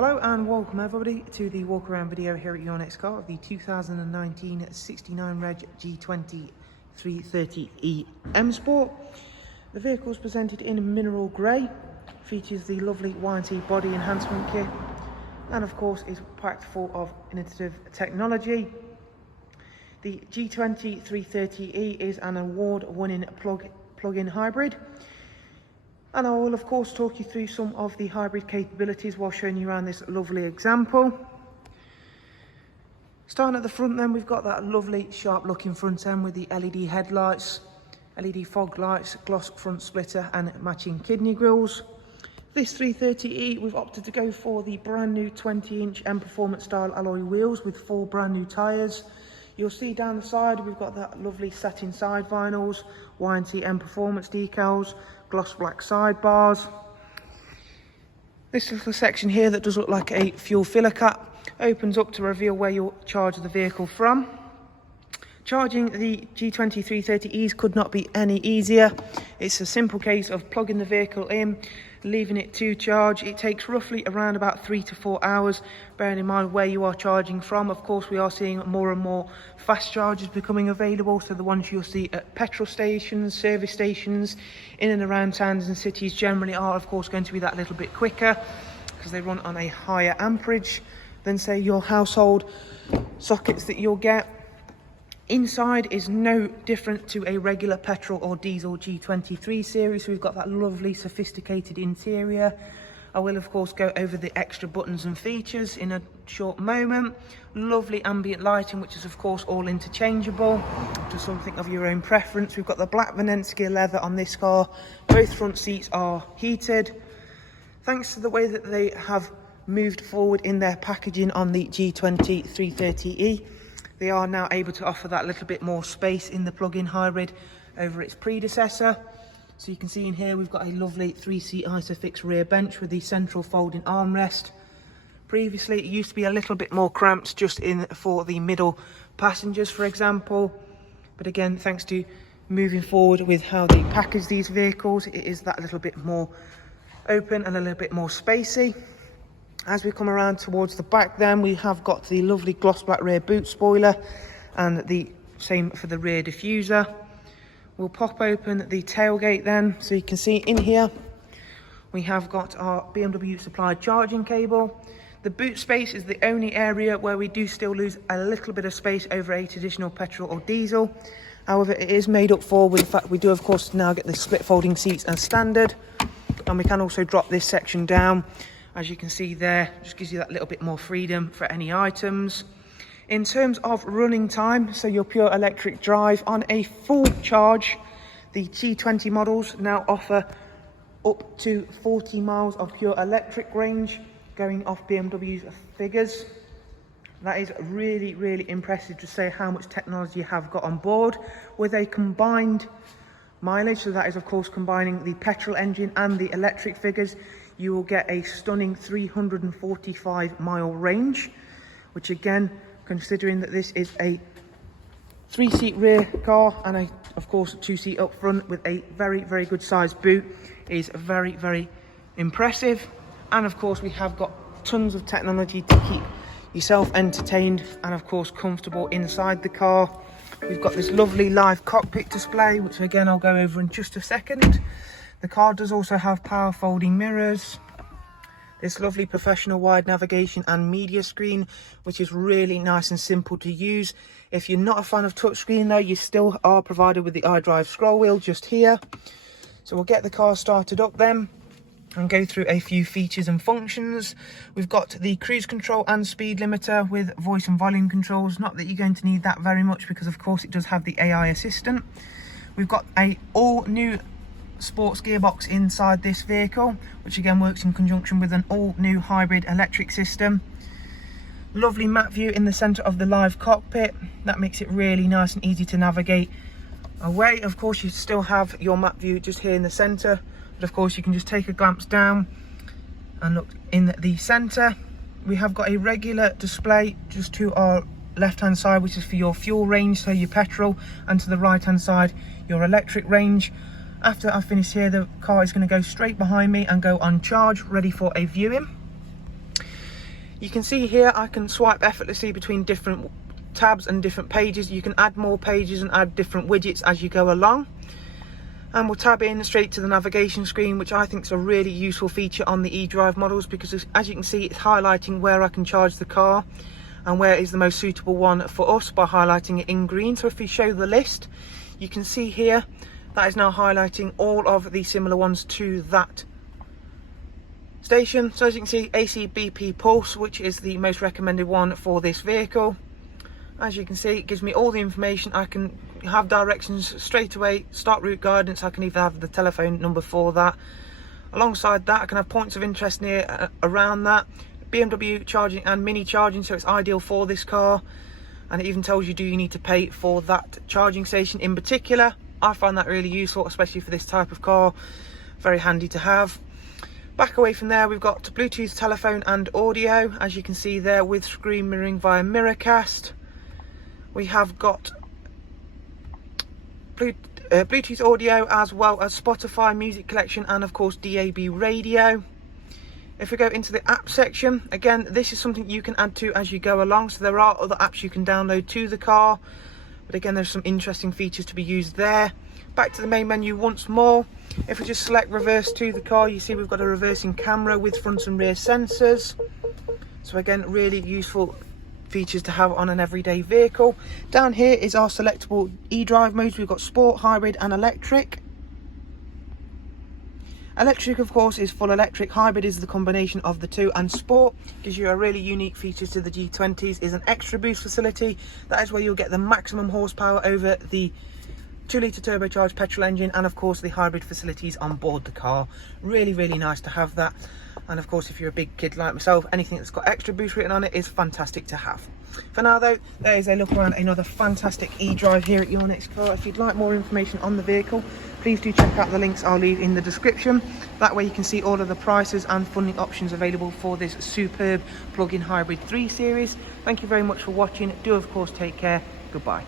Hello and welcome everybody to the walk around video here at your next car of the 2019 69 Reg G20 330e M Sport. The vehicle is presented in mineral grey, features the lovely Y&T body enhancement kit, and of course is packed full of innovative technology. The G20 330e is an award-winning plug-in hybrid. And I will of course talk you through some of the hybrid capabilities while showing you around this lovely example. Starting at the front then, we've got that lovely sharp looking front end with the LED headlights, LED fog lights, gloss front splitter and matching kidney grills. This 330e, we've opted to go for the brand new 20-inch M Performance style alloy wheels with 4 brand new tyres. You'll see down the side we've got that lovely satin side vinyls, Y&T M Performance decals, gloss black sidebars. This little section here that does look like a fuel filler cap opens up to reveal where you'll charge the vehicle from. Charging the G20 330es could not be any easier. It's a simple case of plugging the vehicle in, leaving it to charge. It takes roughly around about 3 to 4 hours, bearing in mind where you are charging from. Of course, we are seeing more and more fast chargers becoming available, so the ones you'll see at petrol stations, service stations, in and around towns and cities generally are of course going to be that little bit quicker because they run on a higher amperage than say your household sockets that you'll get. Inside is no different to a regular petrol or diesel G23 series. So we've got that lovely sophisticated interior. I will of course go over the extra buttons and features in a short moment. Lovely ambient lighting, which is of course all interchangeable to something of your own preference. We've got the black Venezia leather on this car. Both front seats are heated. Thanks to the way that they have moved forward in their packaging on the G20 330e, they are now able to offer that little bit more space in the plug-in hybrid over its predecessor. So you can see in here we've got a lovely 3-seat Isofix rear bench with the central folding armrest. Previously it used to be a little bit more cramped just in for the middle passengers, for example. But again, thanks to moving forward with how they package these vehicles, it is that little bit more open and a little bit more spacey. As we come around towards the back then, we have got the lovely gloss black rear boot spoiler and the same for the rear diffuser. We'll pop open the tailgate then, so you can see in here we have got our BMW supplied charging cable. The boot space is the only area where we do still lose a little bit of space over a traditional petrol or diesel. However, it is made up for with the fact we do of course now get the split folding seats as standard, and we can also drop this section down. As you can see there, just gives you that little bit more freedom for any items. In terms of running time, so your pure electric drive on a full charge, the G20 models now offer up to 40 miles of pure electric range, going off BMW's figures. That is really, really impressive to say how much technology you have got on board with a combined mileage. So that is of course combining the petrol engine and the electric figures. You will get a stunning 345 mile range, which again, considering that this is a 3-seat rear car and of course a 2-seat up front with a very, very good sized boot, is very, very impressive. And of course we have got tons of technology to keep yourself entertained and of course comfortable inside the car. We've got this lovely live cockpit display, which again I'll go over in just a second. The car does also have power folding mirrors, this lovely professional wide navigation and media screen, which is really nice and simple to use. If you're not a fan of touchscreen though, you still are provided with the iDrive scroll wheel just here. So we'll get the car started up then and go through a few features and functions. We've got the cruise control and speed limiter with voice and volume controls. Not that you're going to need that very much because of course it does have the AI assistant. We've got a all new sports gearbox inside this vehicle, which again works in conjunction with an all new hybrid electric system. Lovely map view in the center of the live cockpit. That makes it really nice and easy to navigate away. Of course you still have your map view just here in the center, but of course you can just take a glance down and look in the center. We have got a regular display just to our left hand side, which is for your fuel range, so your petrol, and to the right hand side your electric range. After I finish here, the car is going to go straight behind me and go on charge, ready for a viewing. You can see here I can swipe effortlessly between different tabs and different pages. You can add more pages and add different widgets as you go along. And we'll tab in straight to the navigation screen, which I think is a really useful feature on the eDrive models, because as you can see, it's highlighting where I can charge the car and where is the most suitable one for us by highlighting it in green. So if we show the list, you can see here that is now highlighting all of the similar ones to that station. So as you can see, AC BP Pulse, which is the most recommended one for this vehicle. As you can see, it gives me all the information. I can have directions straight away, start route guidance. I can even have the telephone number for that. Alongside that, I can have points of interest near around that. BMW charging and mini charging, so it's ideal for this car. And it even tells you, do you need to pay for that charging station in particular. I find that really useful, especially for this type of car. Very handy to have. Back away from there, we've got Bluetooth, telephone and audio, as you can see there, with screen mirroring via Miracast. We have got Bluetooth audio, as well as Spotify music collection, and of course DAB radio. If we go into the app section, again, this is something you can add to as you go along. So there are other apps you can download to the car, but again, there's some interesting features to be used there. Back to the main menu once more. If we just select reverse to the car, you see we've got a reversing camera with front and rear sensors. So again, really useful features to have on an everyday vehicle. Down here is our selectable eDrive modes. We've got sport, hybrid and electric. Electric, of course, is full electric. Hybrid is the combination of the two, and sport gives you a really unique feature to the G20s, is an extra boost facility. That is where you'll get the maximum horsepower over the 2-litre turbocharged petrol engine, and of course the hybrid facilities on board the car. Really, really nice to have that. And of course, if you're a big kid like myself, anything that's got extra boost written on it is fantastic to have. For now though, there is a look around another fantastic eDrive here at your next car. If you'd like more information on the vehicle, please do check out the links I'll leave in the description. That way you can see all of the prices and funding options available for this superb plug-in hybrid 3 Series. Thank you very much for watching. Do of course take care. Goodbye.